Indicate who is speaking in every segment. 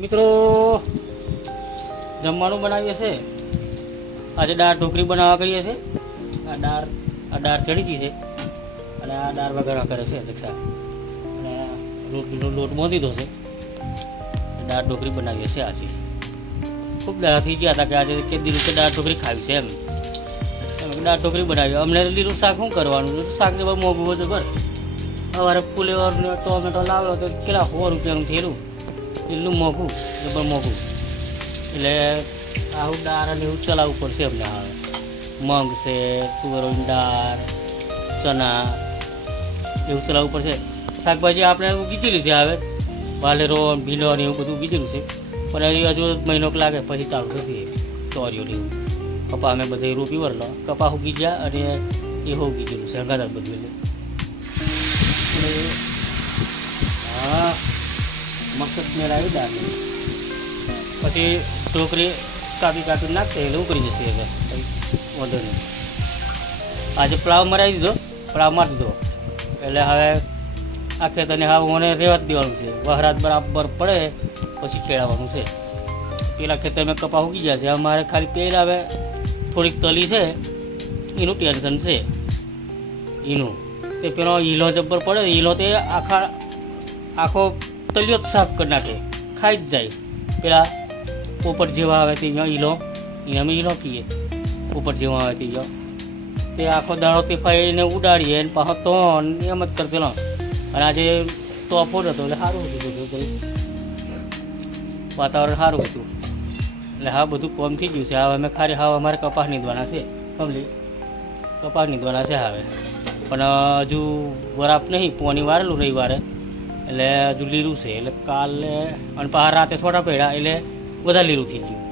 Speaker 1: મિત્રો, જમવાનું બનાવીએ છે. આજે દાળ ઢોકળી બનાવવા કરીએ છે. આ દાળ આ દાળ ચડી ગઈ છે. અને આ દાળ વઘારા કરે છે દક્ષા અને લોટ લોટ મોદી દીધો છે. દાળ ઢોકળી બનાવીએ છે આજે. ખૂબ દાડા થઈ ગયા હતા કે આજે કે દિવસે દાળ ઢોકળી ખાવી છે એમ. દાળ ઢોકળી બનાવી અમને લીલું શાક શું કરવાનું? લીલું શાક બહુ મોંઘું હતું બર સવારે ફુલેવર ને ટોમેટો લાવ્યો તો કેટલા સો રૂપિયાનું થયેલું એટલું મોંઘું જબર મોંઘું. એટલે આવું દાળ અને એવું ચલાવવું પડશે અમને હવે. મગ છે, તુવેરોની દાળ ચણા એવું ચલાવવું પડશે. શાકભાજી આપણે ઉગીચેલી છે હવે. વાલેરો ભીલો ને એવું બધું ઉગીચેલું છે. પણ એ હજુ મહિનો લાગે, પછી ચાલુ થશે. ને એવું. કપા અમે બધે રોપી વરલો કપા ઉગી ગયા અને એ ઉગી ગયેલું છે. હંગાત બધું એટલે. હા. મકસદ સ્મેલ આવી દાળ પછી ઢોકરી કાપી કાપી નાખશે એટલે ઉકળી જશે હવે. વાંધો નહીં. આજે પ્લાવ મરાવી દીધો, પ્લાવ મારી દીધો. એટલે હવે આ ખેતરને હવે મને રહેવા જ દેવાનું છે. વહરાત બરાબર પડે, પછી ખેડાવવાનું છે. પેલા ખેતરમાં કપા ઉગી ગયા છે. અમારે ખાલી પેલ આવે, થોડીક તલી છે, એનું ટેન્શન છે. એનું. તે પેલો ઈલો જબ્બર પડે, ઈલો તે આખા, આખો તલિયો સાફ કરી નાખે. ખાઈ જ જાય. પેલા પોપટ જેવા આવે તે ઈલો. એ અમે ઈલો પીએ પોપટ જેવા આવે તે તે આખો દાડો તે ફાઈને ઉડાડીએ અને પાછો તો એમ જ કરતો અને આજે તોફો જ હતો એટલે સારું હતું વાતાવરણ સારું હતું. એટલે હા બધું કોમ થઈ ગયું છે. હવે અમે ખાલી હા અમારે કપાસ નીંદવાના છે. સમજી? કપાસ નીંદવાના છે હવે. પણ હજુ વરાપ નહીં. પોની વારેલું રવિવારે. એટલે હજુ લીલું છે. એટલે કાલે અને પાછા રાતે સોટા પડ્યા, એટલે વધારે લીલું થઈ ગયું.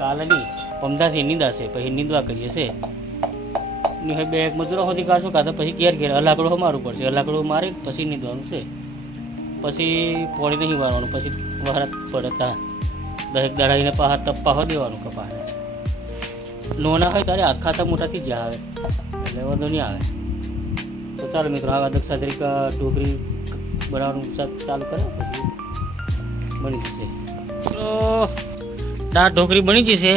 Speaker 1: કાલે નહીં, પમદાથી નીંદાશે પછી નીંદવા કરીએ છે. ને બે એક મજૂરો સુધી કાઢશું કાં તો પછી ઘેર ઘેર અલાકડો મારવું પડશે. અલાકડો મારી પછી નીંદવાનું છે. પછી પોળી નહીં વારવાનું પછી વરાત પડે તા દરેક દડાઈને પાહા તપ્પા દેવાનું કપાને નોના હોય ત્યારે આખા તો મોટા થઈ ગયા આવે. એટલે વાંધો નહીં આવે. તો ચાલો મિત્રો, આવા દક્ષા તરીકે ઢોકરી બનાવવાનું ચાલુ કરે પછી બની જશે. તો દાળ ઢોકરી બની જશે.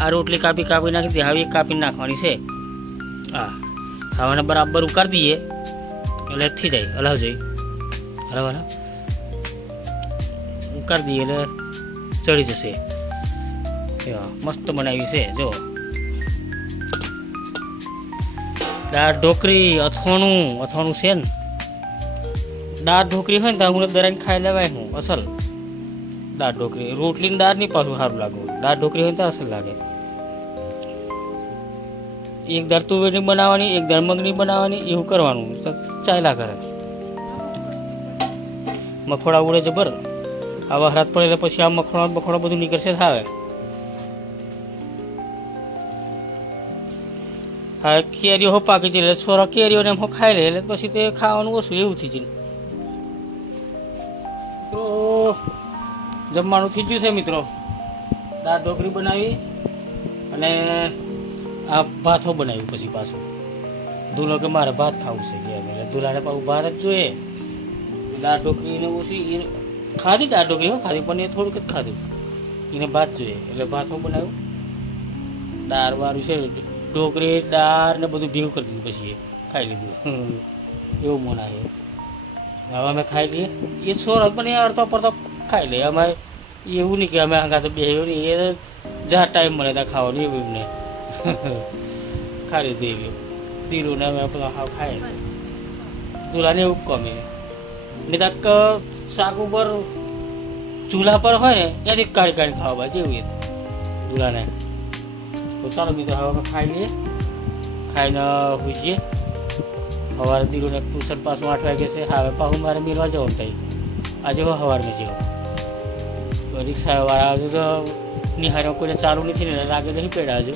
Speaker 1: આ રોટલી કાપી કાપી નાખી હવે કાપી નાખવાની છે. હા, ખાવાને બરાબર ઉકાળી દઈએ. એટલે થઈ જાય, હલાવ જઈ. હલાવ હલાવ ઉકાળી દઈએ એટલે ચડી જશે. મસ્ત બનાવી છે, જો. દાળ ઢોકરી અથાણું અથાણું છે ને? દાળ ઢોકરી હોય ને તો હું દરાઈને ખાઈ લેવાય હું, અસલ. દાળ ઢોકરી રોટલીની દાળ નહીં પાછું સારું લાગે. દાળ ઢોકરી હોય તો અસલ લાગે. એક દાળ તુવેરની બનાવવાની, એક દાળ મગની બનાવવાની, એવું કરવાનું. ચાલ્યા કરે. મખોડા ઉડે જબર આવા હરાત પડે એટલે પછી આ મખોડા બખોડા બધું નીકળશે થાવે હા, કેરીઓ હો પાકી જાય એટલે છોરા કેરીઓને એમ ખાઈ લે, એટલે પછી તે ખાવાનું ઓછું એવું થઈ જાય. જમવાનું થઈ ગયું છે મિત્રો. દાળ ઢોકળી બનાવી અને આ ભાથો બનાવ્યું પછી પાછો. દુલો કે મારે ભાત ખાવું છે કે એટલે દુલાને પાછું ભાત જ જોઈએ. દાળ ઢોકળીને ઓછી એને ખાધી દાળ ઢોકળી, હો ખાધી પણ એ થોડુંક જ ખાધું. એને ભાત જોઈએ. એટલે ભાથો બનાવ્યું. દાળ વાળું છે, ઢોકળી, દાળ ને બધું ભેગું કરી દીધું પછી એ ખાઈ લીધું. એવું મન આવે હવે અમે ખાઈ લઈએ. એ છોડ પણ એ અડધો પડતો ખાઈ લે. અમે એવું નહીં કે અમે હંગા તો બે નહીં. એ જ્યાં ટાઈમ મળે ત્યાં ખાવાનું એવું એમને. ખાઈ લીધું એવું. ને અમે બધા હાવ ખાઈએ દુલાને એવું કમે. ને તક શાક ઉપર ચૂલા પર હોય ને, એથી કાઢી કાઢી ખાવા જેવું દુલાને. તો ચાલો મિત્રો, હવે ખાઈ લઈએ. ખાઈને જઈએ સવારે દીરુને ટ્યુશન પાછું આઠ વાગે છે. હવે પાછું મારે મેળવા જવાનું થાય. આજે હવારમાં જેવું રિક્ષાવાળા હજુ તો નિહાળો, કોઈને ચાલુ નથી ને લાગે નહીં પેડા હજુ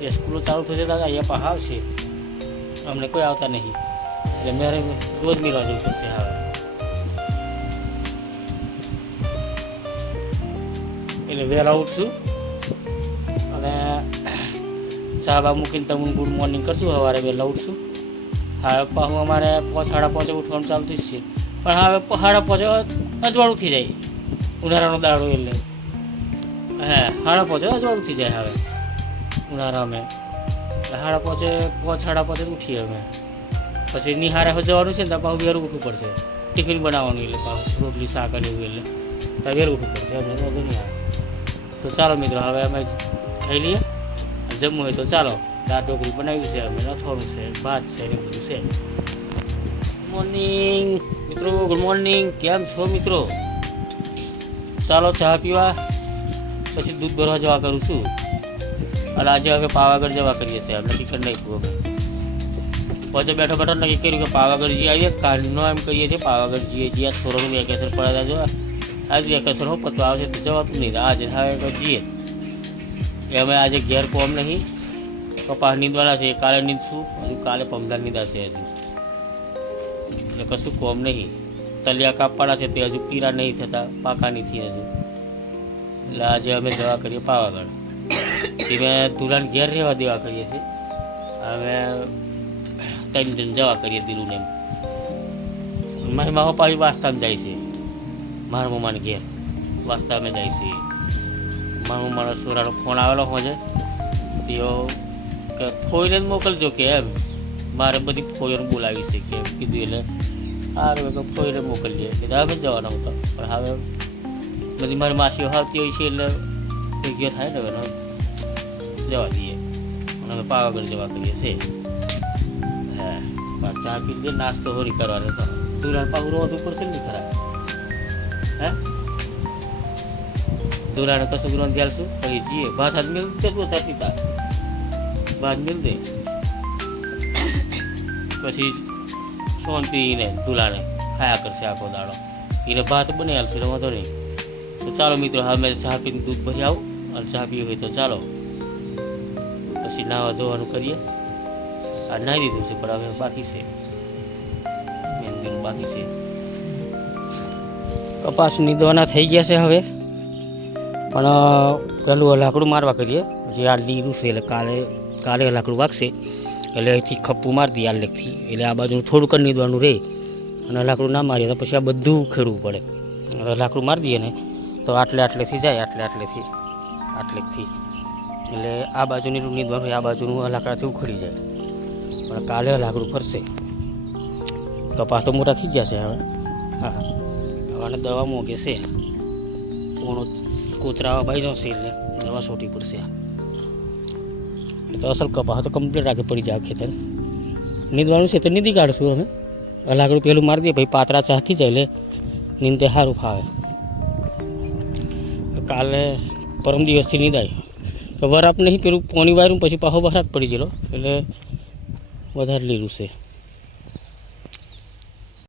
Speaker 1: એ સ્કૂલો ચાલુ થશે દાદા, અહીંયા પણ આવશે. અમને કોઈ આવતા નહીં. એટલે મારે રોજ મેળવા જવું પડશે હવે. એટલે વહેલા ઉઠશું. અને ચા બા મૂકીને તમને ગુડ મોર્નિંગ કરશું, સવારે વહેલા ઉઠશું. હવે પાછું અમારે પાંચ, સાડા પાંચે ઉઠવાનું ચાલુ જ છે. પણ હવે સાડા પાંચે અજવાળું થઈ જાય. ઉનાળાનો દાડો એટલે. હે, હાડા પહોંચે જોર ઉઠી જાય હવે. ઉનાળા અમે. હાડા પહોંચે પાંચ સાડા પહોંચે ઉઠીએ અમે. પછી નિહારે જવાનું છે ને ત્યાં વેરું ઉઠવું પડશે. ટિફિન બનાવવાનું એટલે રોટલી, શાક અને એવું એટલે. ત્યાં વેરું ઉઠવું પડશે અમે વાંધો નહીં આવે. તો ચાલો મિત્રો, હવે અમે ખાઈ લઈએ. જમવું હોય તો ચાલો. દાળ ઢોકળી બનાવી છે, અમે અથોડું છે, ભાત છે ને બધું છે. મોર્નિંગ મિત્રો ગુડ મોર્નિંગ કેમ છો મિત્રો? ચાલો ચા પીવા. પછી દૂધ ભરવા જવા કરું છું. અને આજે હવે પાવાગઢ જવા કરીએ છીએ. અમે નક્કી કરી નાખ્યું અમે પછી બેઠો બેઠો નક્કી કર્યું કે પાવાગઢ જઈ આવીએ. કાલનો એમ કહીએ છીએ પાવાગઢ જઈએ જઈએ છોરોનું વેકેશન પડે જવા. આજ વેકેશન હો, પતવા આવશે તો જવાતું નહીં. આજે હવે જઈએ. એ અમે આજે ઘેર કોમ નહીં. કપાસ નીંદવાના છે કાલે નીંદશું. હજુ કાલે પમદાર નીંદાશે હજુ. એટલે કશું કોમ નહીં. તલિયા કાપવાના છે તે હજુ પીરા નહીં થતા પાકા નથી હજુ એટલે આજે અમે દવા કરીએ પાવાગઢ. ધીમે તુલાને ઘેર રહેવા દેવા કરીએ છીએ. અમે ત્રણ જણ જવા કરીએ દિલુને મારી મામા પાછી વાસ્તામાં જાય છે. મારા મમ્માને ઘેર. વાસ્તામાં જાય છે. મારા મમ્માનો સોરાનો ફોન આવેલો હોજે તેઓ કે ફોઈને જ મોકલજો કે એમ. મારે બધી ફોઈઓને બોલાવી છે કે એમ. કીધું એટલે સારું તો કોઈને મોકલીએ એટલે હવે જવાના હતો પણ હવે બધી મારી માસીઓ આવતી હોય છે એટલે ભેગીઓ થાય ને એનો જવા દઈએ. અને અમે પાવાગઢ જવા કરીએ છીએ. હા, પણ ચા પી દે નાસ્તો હોરી કરવાનો તો દુરાન પાછું ઉપર છે ને ખરા? હે? દુરાને કશું ગ્રોન ચાલશું પછી જીએ. ભાત હાથ મિલ જતું થતી તા ભાત મિલ દે. પછી શાંતિ પીને દુલાને ખાયા કરશે આખો દાડો. એને ભાત બને હાલશે એટલે વાંધો નહીં. તો ચાલો મિત્રો, હા, મેં ચા પીને દૂધ ભરી આવું. અને ચા પીવી હોય તો ચાલો. પછી નાવા ધોવાનું કરીએ. આ નાહી દીધું છે, પણ હવે બાકી છે. મહેંદીનું બાકી છે. કપાસ નીંદવાના થઈ ગયા છે હવે. પણ પહેલું લાકડું મારવા કરીએ. જે આ લીલું છે, એટલે કાલે કાલે લાકડું વાગશે. એટલે અહીંથી ખપ્પું મારી દઈએ આ લેખથી. એટલે આ બાજુ થોડુંક કરી નીંદવાનું રહે અને લાકડું ના મારીએ તો પછી આ બધું ખેડવું પડે. લાકડું મારી દઈએ ને તો આટલે આટલેથી જાય, આટલે આટલેથી આટલેથી. એટલે આ બાજુની નીંદવાનું આ બાજુનું લાકડાથી ઉખડી જાય. પણ કાલે લાકડું ફરશે. કપાસ તો મોટા થઈ ગયા છે હવે. હા. હવે દવા મોંઘે છે. કોણો કોચરાવા બાઈ જશે એટલે દવા છોટી પડશે. તો અસલ કપાસ તો કમ્પ્લીટ આગળ પડી જાય ખેતર. નીંદવાનું છે તો નીંદી કાઢશું અમે. લાકડું પેલું મારી દઈએ પછી પાતરા ચાથી જાય એટલે નીંદે સારું ફાવે. કાલે પરમ દિવસથી નીંદાય. તો વરાપ નહીં, પેલું પોણી વાર્યું પછી પાહો વરસાદ પડી ગયેલો. એટલે વધારે લીલું છે.